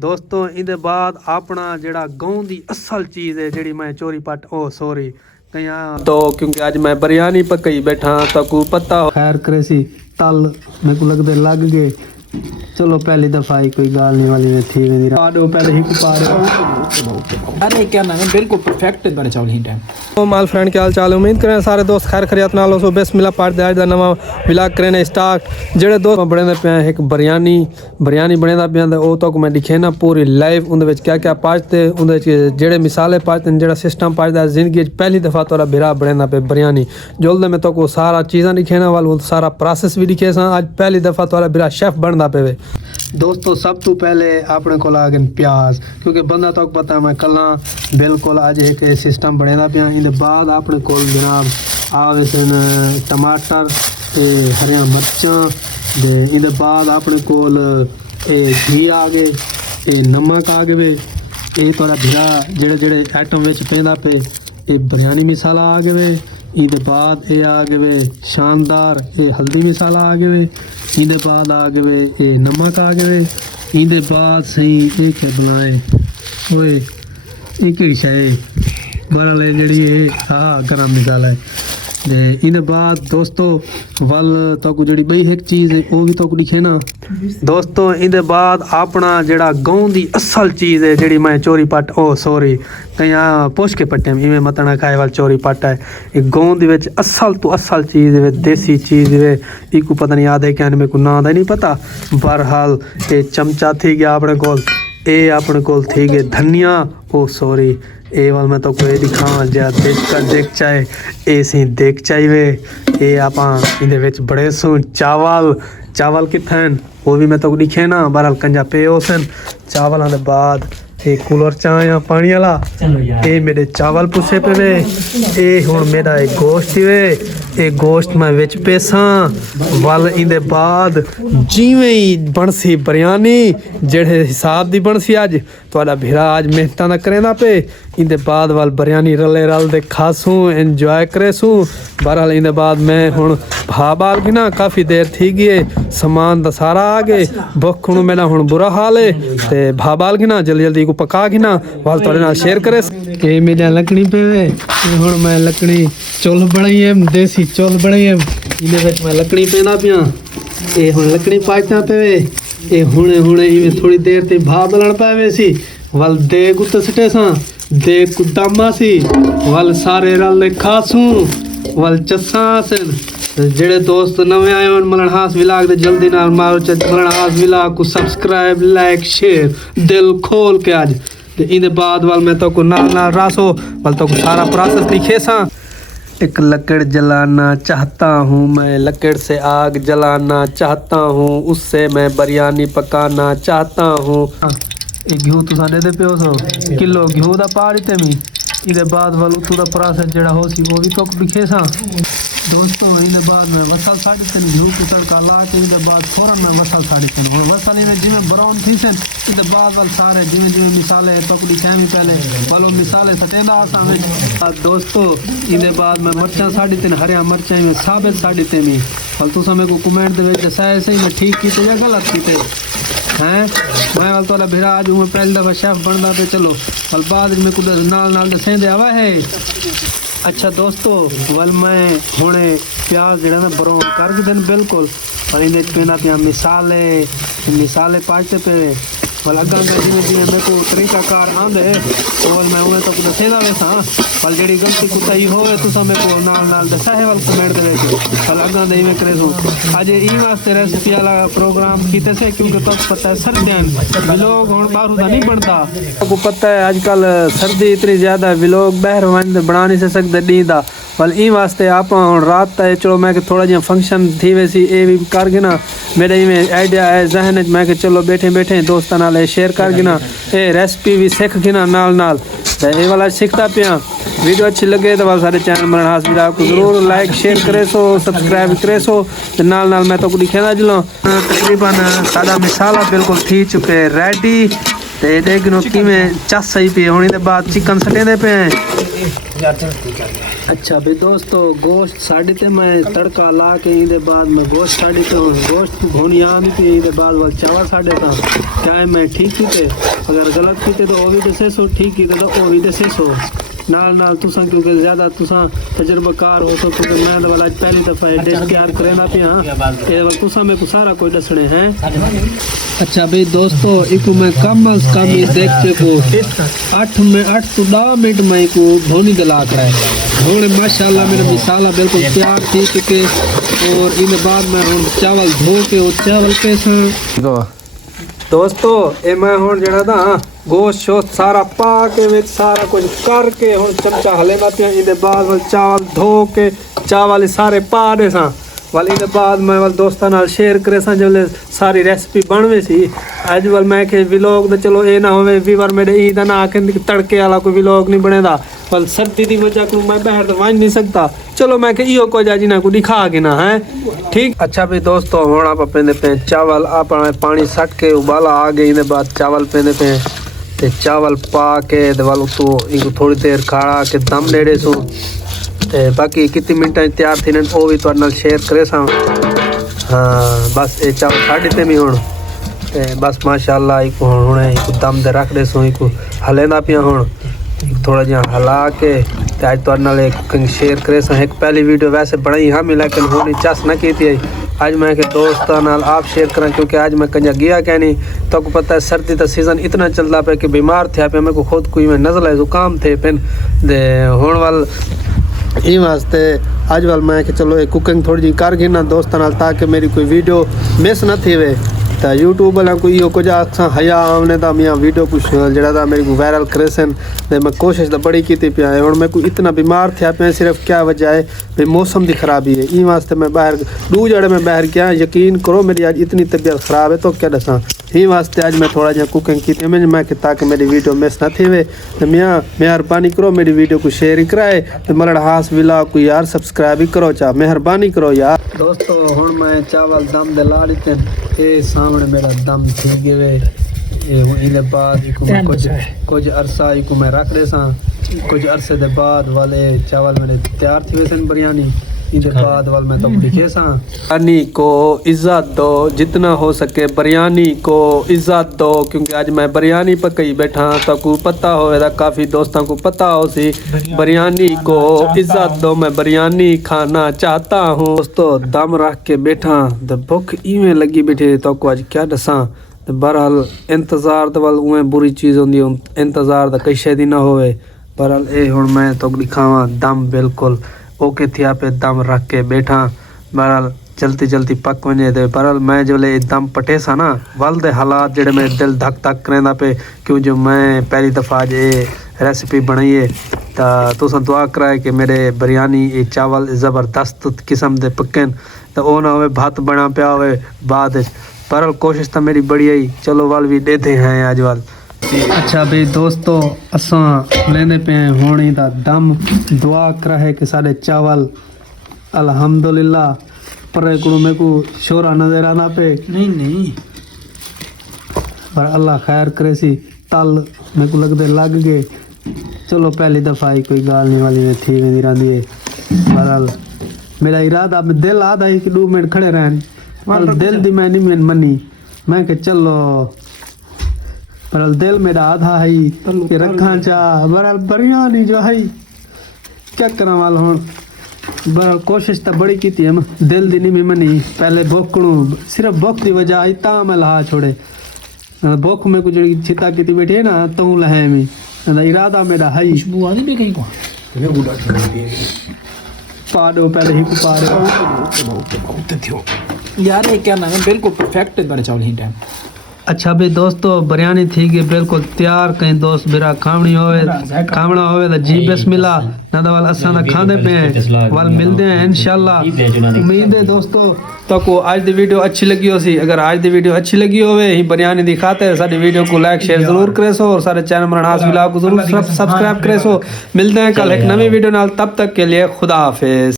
दोस्तों इहदे बाद अपना जेड़ा गाँव दी असल चीज़ है जेड़ी मैं चोरी पट सॉरी कहीं तो क्योंकि आज मैं बिरयानी पकई बैठा तकू पता खैर करे सी तल मेरे को लगते लग गए। चलो पहली दफा ही कोई गाल नहीं वाली में थी मेरी पाड़ो पहले ही पाड़ो। अरे क्या नाम है बिल्कुल परफेक्ट बने चावल ही टाइम। तो माल फ्रेंड क्या हाल चाल है उम्मीद करें सारे दोस्त खैर खरियत नाल हो। सो बिस्मिल्लाह पाड़ते आज दा नवा व्लॉग करें स्टार्ट। जेड़े दोस्त बने पे एक बिरयानी बने पे वो तो मैं दिखे ना पूरी लाइव उनके क्या क्या पाजते उनके जेड़े मिसाले पाजते जेड़ा सिस्टम पाजता जिंदगी पहली दफा तोरा बिरा बने पे बिरयानी जोलदे में तो को सारा चीज़ा दिखे ना वाल सारा प्रोसेस भी दिखे सा आज पहली दफा तोरा बिरा शेफ बनता पे। दोस्तों सब तो पहले अपने को आ गए प्याज क्योंकि बंदा तो पता मैं कल बिल्कुल अज एक सिस्टम बने पे इन बाद अपने को जनाब आवे सन टमाटर ते हरिया मिर्चां इन बाद अपने को घी आ गए नमक आ गए ये थोड़ा भिरा जेड़े जेड़े आइटम विच पैंदा पे ये बिरयानी मसाला आ गए। इहदे बाद ये आ गए शानदार ये हल्दी मसाला आ गए। इहदे बाद आ गए ये नमक आ गए। इहदे बाद सही ये क्या बनाए ओए ये कि शाय बना जड़ी हाँ गरम मसाला है। इहदे बाद दोस्तों वल तो जड़ी बई एक चीज़ है वो भी तो दिखे ना दोस्तों। इहदे बाद अपना जेड़ा गाँव दी असल चीज़ है जेड़ी मैं चोरी पट सॉरी कहीं पुछ के पट्टे इवें मतना खाए वाल चोरी पट है ये गाँव दी असल तो असल चीज़ है देसी चीज़ है इको पता नहीं याद है क्या मेरे को ना नहीं पता। बहरहाल ये चमचा थी गया अपने को ये अपने को थी गए धनिया सॉरी ये वाल मैं तो कोई दिखावा जा देख चाहे ये सी देख चाहिए ये आप बड़े सू चावल कितने वो भी मैं तो दिखे ना बहरहाल कंजा पे सन चावलों के बाद ये कूलर चाह पानी वाला ये मेरे चावल पुछे पे वे ये हूँ मेरा एक गोश्त वे ये गोश्त मैं विच पेसा वल इंदे बाद जिवें ही बनसी बिरयानी जेड़े हिसाब दी बनसी अज तुहाडा भिरा अज मेहनत ना करेंदा पे इंदे बाद वाल बिरयानी रल दे खासूं एंजॉय करेसूं। बहरहाल इंदे बाद मैं हुण भा बाल की ना काफ़ी देर थी गई सामान दा सारा आ गए भुख हूँ मेरा हुण बुरा हाल है ते भा बाल की ना जल्दी जल्दी को पका की ना वाल तुहाडे नाल शेयर करे। ये मेरा लकड़ी पे हुण मैं लकड़ी चुल बनाई है देसी चुल बनाई है इहदे विच मैं लकड़ी पेंदा पिया ये हुण लकड़ी पाजदा पे ये हुणे इवें थोड़ी देर ते भा बलण पावे सी वल देग उत्ते सटे सा देग को दामा सी वल सारे रल खासूं वल चस्सा सन। जेड़े दोस्त नवे आए हो मलनहास व्लॉग दे जल्दी नाल मारो मलनहास व्लॉग को सब्सक्राइब लाइक शेयर दिल खोल के आज ते इहदे बाद वाल मैं तो को नाल रासो वाल तो को सारा प्रोसेस लिखे सा। एक लकड़ जलाना चाहता हूँ मैं लकड़ से आग जलाना चाहता हूँ उससे मैं बिरयानी पकाना चाहता हूँ। घ्यू तो साढ़े दे पे सो किलो घ्यू दा पा दिते मी इहदे बाद वाल उतू दा प्रोसेस जेड़ा हो सी वो भी तो लिखे सा। दोस्तों इहदे बाद मैं वसल साढ़े तीन घ्यू को तड़का ला के इहदे बाद फौरन मैं वसल साढ़े तीन और वसल में जिमें ब्राउन थी सन इहदे बाद वाल सारे जिमें जिमें मिसाले तो लिखे भी पहले वालो मिसाले सटेंदा आसा में। दोस्तों इहदे बाद मैं मिर्चा साढ़े तीन हरिया मिर्चा में साबित साढ़े तीन में वाल तुसा मेरे को कमेंट दे विच दसाया सही मैं ठीक कीते या गलत कीते हैं मैं वाल तोला भिरा आज मैं पहली दफा शेफ बनदा पे चलो वाल बाद में कुछ नाल दसेंदे आवा है। अच्छा दोस्तों वल मैं हुणे प्याज जड़ा ना ब्राउन कर देन बिल्कुल और इन्हें पेना पिया मिसाले पाजते पे वल अगर जिमें जिमें मेरे को तरीकाकार आंदे और मैं उन्हें तो दसेदा वैसा वल जेड़ी गलती कुताई होवे तुसा मेरे को नाल दसा है वल कमेंट दे विच वल अगर दे में करे सो आज ई वास्ते रेसिपी वाला प्रोग्राम कीते से क्योंकि तो पता है सर्दियां लोग हुण बाहर दा नहीं बनता आपको पता है आजकल सर्दी इतनी ज़्यादा लोग बाहर बना नहीं से सकते डी दा वल ई वास्ते आप रात तय चलो मैं कि थोड़ा जिहा फंक्शन थी वैसी ये भी कर के ना मेरे में आइडिया है जहन मैं कि चलो बैठे बैठे दोस्तों नाल शेयर कर के ना ये रेसिपी भी सीख के ना नाल ये वाला सीखता पिया। वीडियो अच्छी लगे तो वाल सारे चैनल मलनहास व्लॉग को जरूर लाइक शेयर करे सो सब्सक्राइब करे सो नाल मैं तो दिखेदा चलो तकरीबन सादा मिसाला बिल्कुल थी चुके रेडी ते देखो कि मैं चस सही पे होने के बाद चिकन सटे दे पे हैं। अच्छा भाई दोस्तों गोश्त साड़ी ते मैं तड़का ला के इधे बाद मैं गोश्त साड़ी ते गोश्त भुनी आमी पे इधे बाद वो चावल साड़े था क्या है मैं ठीक कीते अगर गलत कीते तो वो भी दसे सो ठीक कीते तो वो भी दसे सो नाल नाल तुसा क्योंकि ज्यादा तुसा तजुर्बाकार हो सो क्योंकि मैं तो वाला पहली दफा डिश तैयार करेना पे हां ये वाला तुसा में को सारा कोई दसने हैं। अच्छा भाई दोस्तों इको मैं कम अज कम ये देखते को 8 to 10 मिनट में को धोनी दिला कर है माशाल्लाह मेरा मसाला बिल्कुल तैयार थी के और इन बाद मैं चावल धो के और चावल के दोस्तों ये मैं हुन जड़ा दा गोश्त शोश्त सारा पा के विच सारा कुछ करके हुन चमचा हलेना पिया इदे बाद चावल धो के चावल सारे पा दे सा वाली के बाद मैं वाल दोस्तां नाल शेयर करे सा जब सारी रेसिपी बनवे सी आज वाल मैं के व्लॉग तो चलो ये ना होवे वीवर मेरे ई दा ना आके तड़के वाला कोई व्लॉग नहीं बनेदा वाल सर्दी दी वजह को मैं बाहर तो वन नहीं सकता चलो मैं के इहो को जाजी ना को दिखा के ना है ठीक। अच्छा भाई दोस्तों हुन आप पेंदे पे चावल आप पानी सट के उबाला आ गई इने बाद चावल पेंदे पे ते चावल पा के वाल तो इनको थोड़ी देर खाड़ा के दम देड़े सो ते बाकी कितनी मिनट तैयार थी वो भी तुहाडे नाल शेयर करे सा। हाँ बस ये चावल साढ़े ते भी हुन ते बस माशाल्लाह एक हुन एक दम दे रख दे सो एक हलेंदा पिया हुन थोड़ा जिहा हला के ते आज तुहाडे नाल एक कुकिंग शेयर करे सा। एक पहली वीडियो वैसे बनाई हम लेकिन हुन चस ना की थी आज मैं के दोस्तों नाल आप शेयर करा क्योंकि आज मैं कंजा गया क्या नहीं तो को पता है सर्दी का सीजन इतना चलता पे कि बीमार थे पे मेरे को खुद कोई में नज़ला जुकाम थे पेन दे हुन वाल ई वास्ते आज वाल मैं कि चलो एक कुकिंग थोड़ी जी कर गिना दोस्तों नाल ताकि मेरी कोई वीडियो मिस न थी वे तो यूट्यूब वाला को इहो कुछ आखसा हया आमने दा मियां वीडियो कुछ जड़ा दा मेरी को वायरल करेसन ते मैं कोशिश तो बड़ी कीती पिया है हुन मैं को इतना बीमार थिया पे सिर्फ क्या वजह है भाई मौसम की खराबी है ई वास्ते मैं बाहर दू जड़े में बाहर गया यकीन करो मेरी आज इतनी तबीयत खराब है तो क्या दसा ही वास्ते आज मैं थोड़ा जिहा कुकिंग की मैं कि ताकि मेरी वीडियो मिस ना थी वे तो मियाँ मेहरबानी करो मेरी वीडियो को शेयर ही कराए तो मलड़ हास व्लॉग को यार सब्सक्राइब ही करो चा मेहरबानी करो यार। दोस्तों हुन मैं चावल दम दिला दिते ये सामने मेरा दम थी गए इने बाद कुछ अरसा इको मैं रख दे सा कुछ अरसे दे बाद वाले चावल मेरे तैयार थी वैसे बिरयानी इधर बाद वाल मैं तो दिखे सा। बिरयानी को इज्जत दो जितना हो सके बिरयानी को इज्जत दो क्योंकि आज मैं बिरयानी पकई बैठा तो को पता होएगा काफ़ी दोस्तों को पता हो सी बिरयानी को इज्जत दो मैं बिरयानी खाना चाहता हूँ। दोस्तों दम रख के बैठा तो भुख इवें लगी बैठे तो को आज क्या दसा तो बहरहाल इंतज़ार तो वाल उवें बुरी चीज़ होंदी इंतज़ार तो कई दी ना होवे बहरहाल ए हुन मैं तो दिखावा दम बिल्कुल ओके थिया पे दम रख के बैठा बहरहाल जल्दी जल्दी पक वने दे बहरहाल मैं जो ले दम पटे सा ना वल दे हालात जेड़े मेरे दिल धक धक करेंदा पे क्यों जो मैं पहली दफ़ा आज ये रेसिपी बनाई है तो दुआ कराए कि मेरे बिरयानी ये चावल ज़बरदस्त किस्म दे पकन तो वो ना होवे भात बना पिया होवे बाद बहरहाल कोशिश तो मेरी बढ़िया ही चलो वाल भी देते हैं आज वाल। अच्छा भाई दोस्तों असा लेने पे होने दा दम दुआ करा है कि सारे चावल अल्हम्दुलिल्लाह पर मेरे को शोरा नजर आना पे नहीं पर अल्लाह खैर करे सी तल मेरे को लगते लग गए चलो पहली दफ़ा ही कोई गाल नहीं वाली थी नहीं रही है बहरहाल मेरा इरादा में दिल आधा ही कि 2 मिनट खड़े रहने दिल दी मैं नहीं मनी मैं के चलो पर दिल मेरा आधा है कि रखा चा बहरहाल बिरयानी जो है क्या करा वाल हूँ बहरहाल कोशिश तो बड़ी की थी दिल दी नहीं मनी पहले भुखड़ू सिर्फ भुख की वजह आई ता मैं लहा छोड़े भुख में कुछ चिता की बैठी है ना तो लहे में इरादा मेरा है पा दो पहले ही पा दो यार ये क्या नाम है बिल्कुल परफेक्ट बने चावल ही टाइम। अच्छा भाई दोस्तों बिरयानी थी गई बिल्कुल तैयार कहीं दोस्त बिरा खावनी खावना होवे तो जी बिस्मिल्लाह ना तो वाल असा ना खाने पे हैं वाल मिलते हैं इंशाल्लाह उम्मीद है दोस्तों तो को आज दी वीडियो अच्छी लगी हो सी अगर आज दी वीडियो अच्छी लगी होवे ही बिरयानी दिखाते हैं साडी वीडियो को लाइक शेयर जरूर करे सो और सारे चैनल मरनास व्लॉग को जरूर सब्सक्राइब करे सो मिलते हैं कल एक नई वीडियो नाल तब तक के लिए खुदा हाफिज।